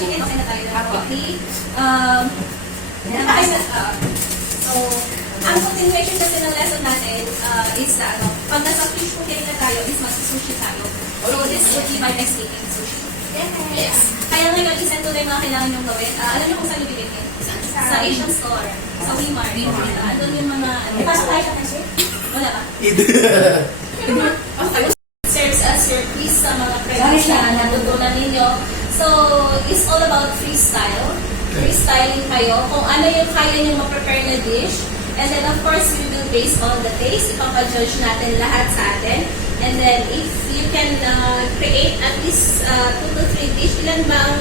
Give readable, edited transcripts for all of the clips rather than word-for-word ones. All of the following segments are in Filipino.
chicken, okay na tayo. Okay. So, ang continuation kasi ng lesson natin is pag nasa fish cooking na tayo, is mag-sushi tayo. So, this would be my next weekend sushi. Yes. Kaya ngayon, isang tuloy mga kailangan yung gawin. Alam niyo kung saan yung bilhin? Sa Asian store. Sa Weimar. Doon yung mga... Pasok tayo sa kasi? Wala ba? Serves as your piece sa mga premise na natutunan ninyo. So, it's all about freestyle. Freestyling kayo. Kung ano yung kaya nyo ma-prepare na dish. And then, of course, we will base on the taste. Ipapajudge natin lahat sa atin. And then, if you can create at least 2 to 3 dish, ilan ba ang...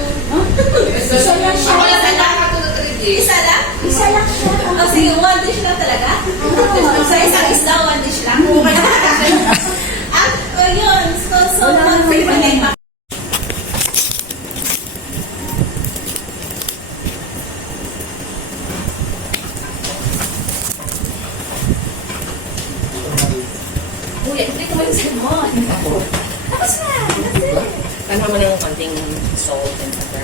Isa lang siya. Isa lang? Isa lang? Isa lang siya. O sige, 1 dish lang talaga? Sa isang isda, 1 dish lang? At yun, so mag-prepare pa. Uy, ito mo yung salmon. Tapos na. That's it. Ano naman yung konting salt and pepper?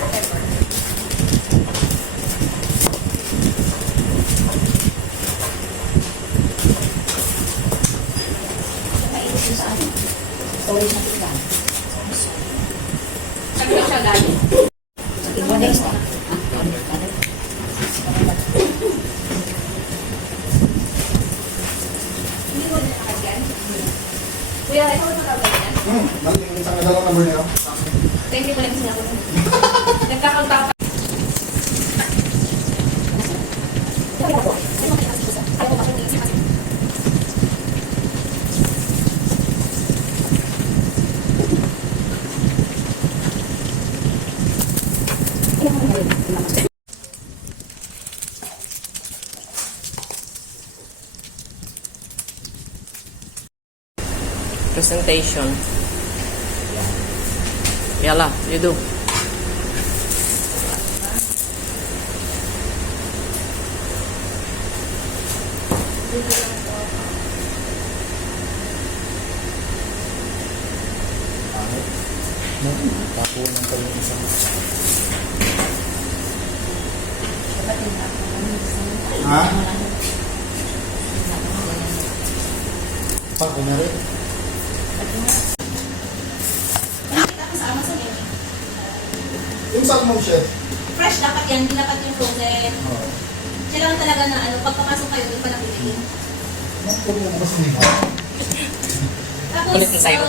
Sabi ko siya galing. Hindi mo na nakagyan. Kuya, ikaw na nakagyan. Isang dalawang number niyo. Thank you pala kasi ako. Nagkakagtaka. Presentation. Yala, you do. Tapunan ko yung isang... Ha? Pako na rin. Nakita ko sa Amazon yun. Yung salmon chef. Fresh dapat yan, hindi dapat yung frozen. Oo. Kailangan talaga na pagpapasok kayo, doon pa nakilili. Huwag mo kasi hindi. Tapos, Ulit na sa'yo.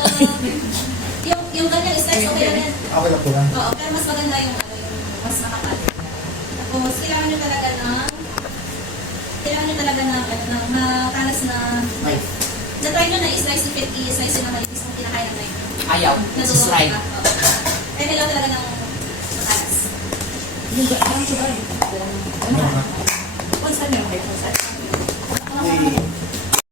yung ganyan, slice okay lang yan. Okay lang po lang. Oo, pero mas maganda yung mas makapal. Tapos, kailangan nyo talaga ng makalas na knife. Na-try nyo na i-slice nyo na manipis kung kinakaya na yun. Ayaw. Slide. Kaya kailangan talaga ng makalas. Ano na? Kung saan yung may kung saan.